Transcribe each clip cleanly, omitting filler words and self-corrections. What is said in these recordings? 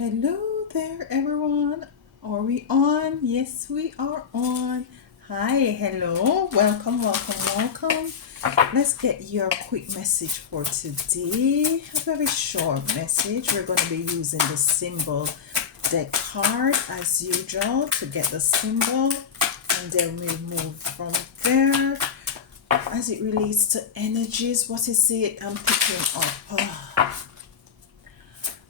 Hello there, everyone. Are we on? Yes, we are on. Hi, hello. Welcome, welcome, welcome. Let's get your quick message for today. A very short message. We're going to be using the symbol deck card as usual to get the symbol, and then we move from there. As it relates to energies, what is it I'm picking up?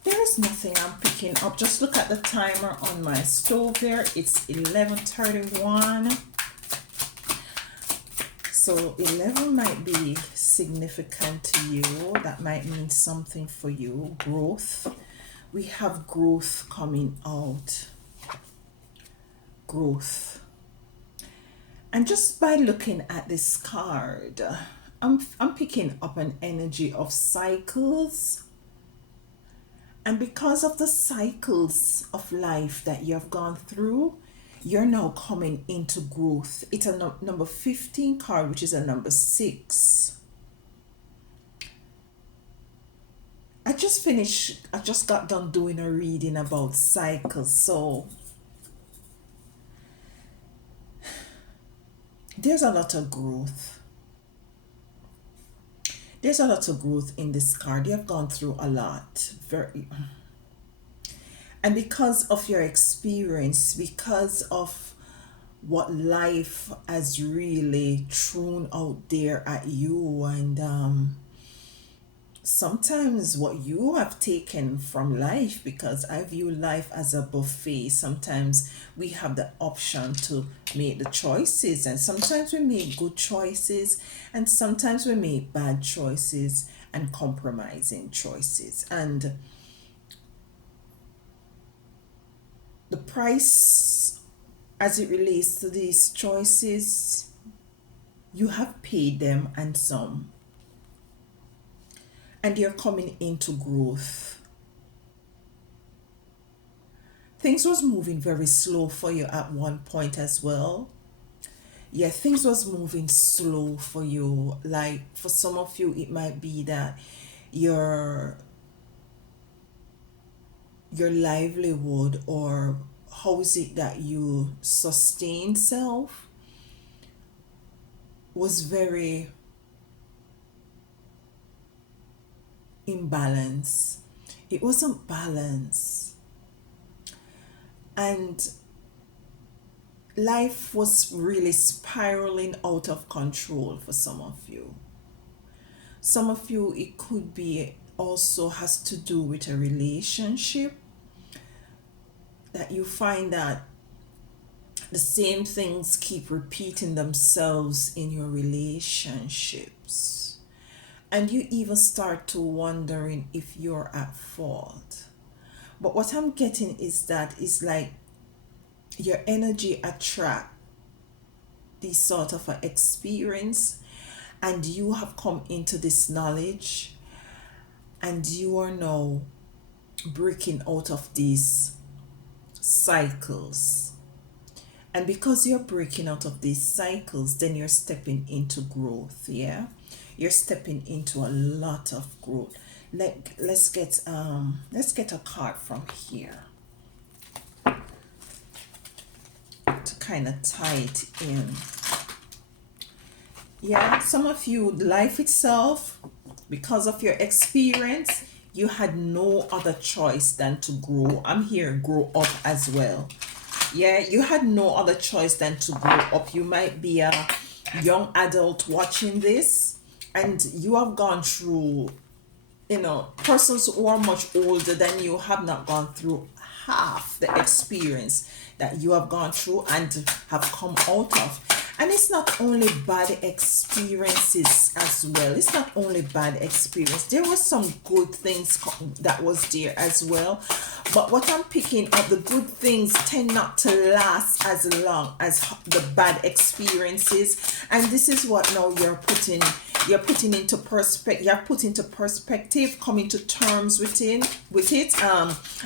There is nothing I'm picking up. Just look at the timer on my stove there. It's 11:31. So 11 might be significant to you. That might mean something for you. Growth. We have growth coming out. Growth. And just by looking at this card, I'm picking up an energy of cycles. And because of the cycles of life that you have gone through, you're now coming into growth. It's a number 15 card, which is a number 6. I just got done doing a reading about cycles. So there's a lot of growth. There's a lot of growth in this card. You have gone through a lot. And because of your experience, because of what life has really thrown out there at you, and sometimes what you have taken from life, because I view life as a buffet. Sometimes we have the option to make the choices, and sometimes we make good choices, and sometimes we make bad choices and compromising choices. And the price as it relates to these choices, you have paid them and some, and you're coming into growth. Things was moving very slow for you at one point as well. Yeah, things was moving slow for you. Like for some of you, it might be that your your livelihood, or how is it that you sustain self, was very imbalance. It wasn't balanced, and life was really spiraling out of control for some of you. Some of you, it could be also has to do with a relationship, that you find that the same things keep repeating themselves in your relationships, and you even start to wondering if you're at fault. But what I'm getting is that it's like your energy attract this sort of an experience, and you have come into this knowledge, and you are now breaking out of these cycles. And because you're breaking out of these cycles, then you're stepping into growth. Yeah, you're stepping into a lot of growth. Let's get a card from here to kind of tie it in. Yeah, some of you, life itself, because of your experience, you had no other choice than to grow. I'm here, grow up as well. Yeah, you had no other choice than to grow up. You might be a young adult watching this, and you have gone through, persons who are much older than you have not gone through half the experience that you have gone through and have come out of. And it's not only bad experiences as well. It's not only bad experience. There was some good things that was there as well. But what I'm picking up, the good things tend not to last as long as the bad experiences. And this is what now you're putting into perspective. You're put into perspective, coming to terms with it.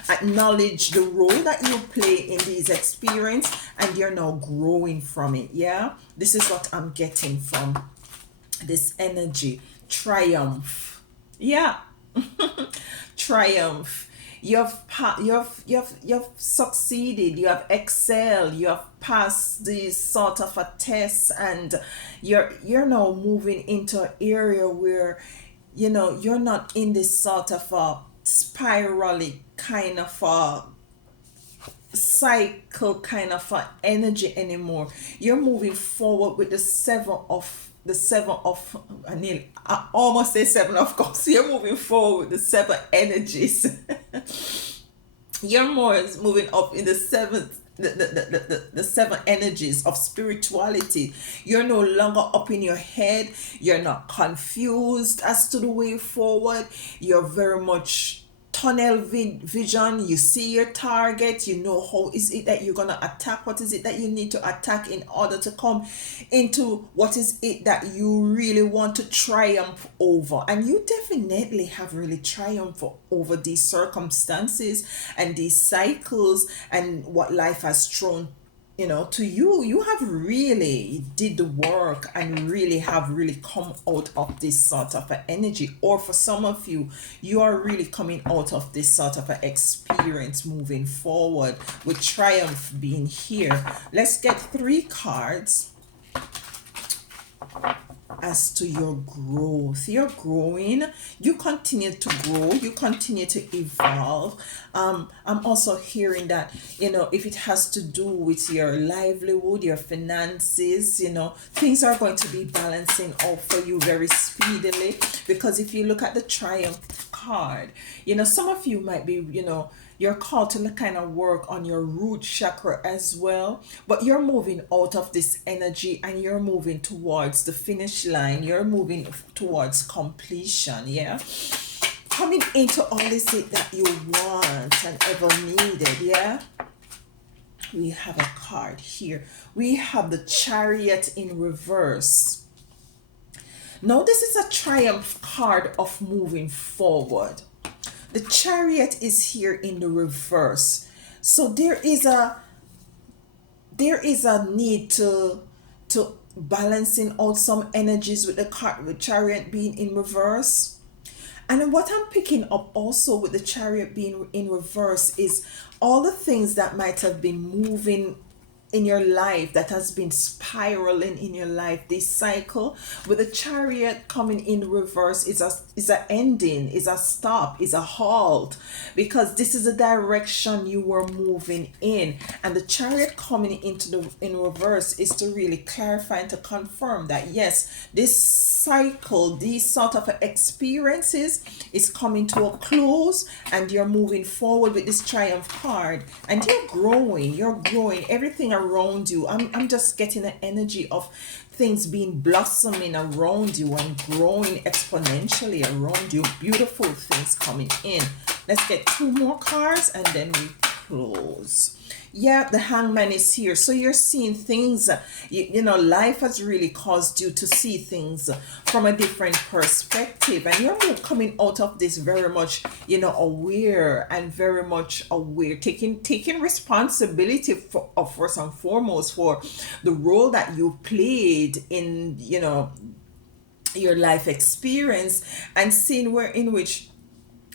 Acknowledge the role that you play in these experience, and you're now growing from it. Yeah, this is what I'm getting from this energy. Triumph. Yeah. Triumph. You've succeeded, you have excelled, you have passed this sort of a test, and you're now moving into an area where you're not in this sort of a spirally kind of a cycle kind of energy anymore. You're moving forward with the seven of I almost say seven of cups. You're moving forward with the seven energies. You're more moving up in the seventh the seven energies of spirituality. You're no longer up in your head. You're not confused as to the way forward. You're very much tunnel vision. You see your target. You know how is it that you're gonna attack. What is it that you need to attack in order to come into what is it that you really want to triumph over. And you definitely have really triumphed over these circumstances and these cycles and what life has thrown to you have really did the work and really have really come out of this sort of a energy. Or for some of you, you are really coming out of this sort of a experience moving forward with triumph being here. Let's get three cards as to your growth. You're growing, you continue to grow, you continue to evolve. I'm also hearing that, if it has to do with your livelihood, your finances, things are going to be balancing out for you very speedily. Because if you look at the triumph card, some of you might be, you're called to kind of work on your root chakra as well, but you're moving out of this energy and you're moving towards the finish line. You're moving towards completion. Yeah, coming into all this that you want and ever needed. Yeah, we have a card here. We have the Chariot in reverse. Now this is a triumph card of moving forward. The Chariot is here in the reverse. So there is a need to balancing out some energies with the card with Chariot being in reverse. And what I'm picking up also with the Chariot being in reverse is all the things that might have been moving in your life, that has been spiraling in your life, this cycle with the Chariot coming in reverse is a ending, is a stop, is a halt, because this is a direction you were moving in. And the Chariot coming into the in reverse is to really clarify and to confirm that yes, this cycle, these sort of experiences is coming to a close, and you're moving forward with this triumph card, and you're growing everything around you. I'm just getting an energy of things being blossoming around you and growing exponentially around you. Beautiful things coming in. Let's get two more cards and then we close. Yeah, the Hangman is here. So you're seeing things, life has really caused you to see things from a different perspective. And you're coming out of this very much, aware and very much aware, taking responsibility for first and foremost for the role that you played in, your life experience, and seeing where in which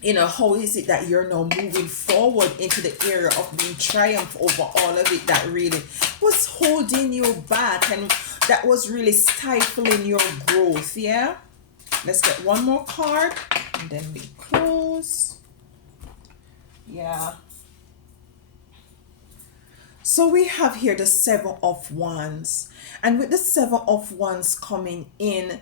how is it that you're now moving forward into the area of being triumph over all of it that really was holding you back and that was really stifling your growth. Yeah, let's get one more card and then we close. Yeah, so we have here the Seven of Wands, and with the Seven of Wands coming in,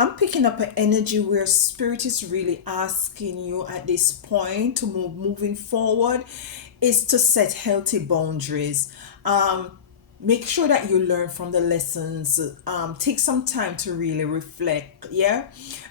I'm picking up an energy where spirit is really asking you at this point to moving forward is to set healthy boundaries. Make sure that you learn from the lessons. Take some time to really reflect, yeah,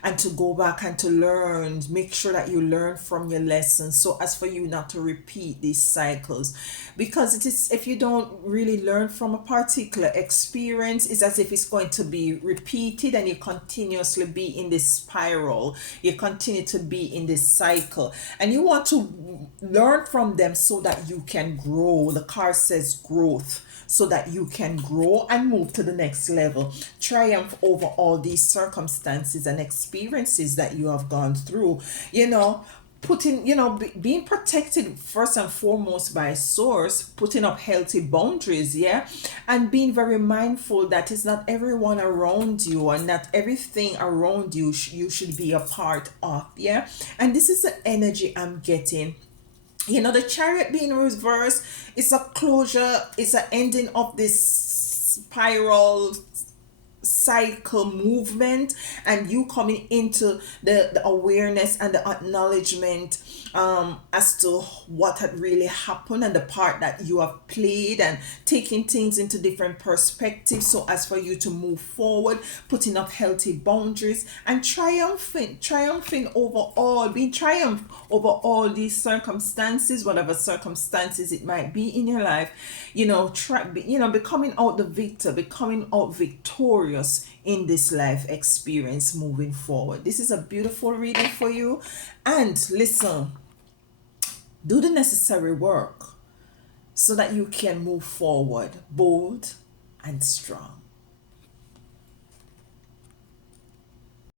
and to go back and to learn. Make sure that you learn from your lessons so as for you not to repeat these cycles, because it is, if you don't really learn from a particular experience, it's as if it's going to be repeated and you continuously be in this spiral. You continue to be in this cycle, and you want to learn from them so that you can grow. The card says growth, so that you can grow and move to the next level, triumph over all these circumstances and experiences that you have gone through. putting, being protected first and foremost by source, putting up healthy boundaries, yeah, and being very mindful that it's not everyone around you and not everything around you you should be a part of, yeah. And this is the energy I'm getting. The chariot being reversed, it's a closure, it's an ending of this spiral cycle movement, and you coming into the awareness and the acknowledgement as to what had really happened and the part that you have played, and taking things into different perspectives so as for you to move forward, putting up healthy boundaries, and triumphing over all, being triumph over all these circumstances, whatever circumstances it might be in your life. Becoming out the victor, becoming out victorious in this life experience moving forward. This is a beautiful reading for you. And listen, do the necessary work so that you can move forward bold and strong.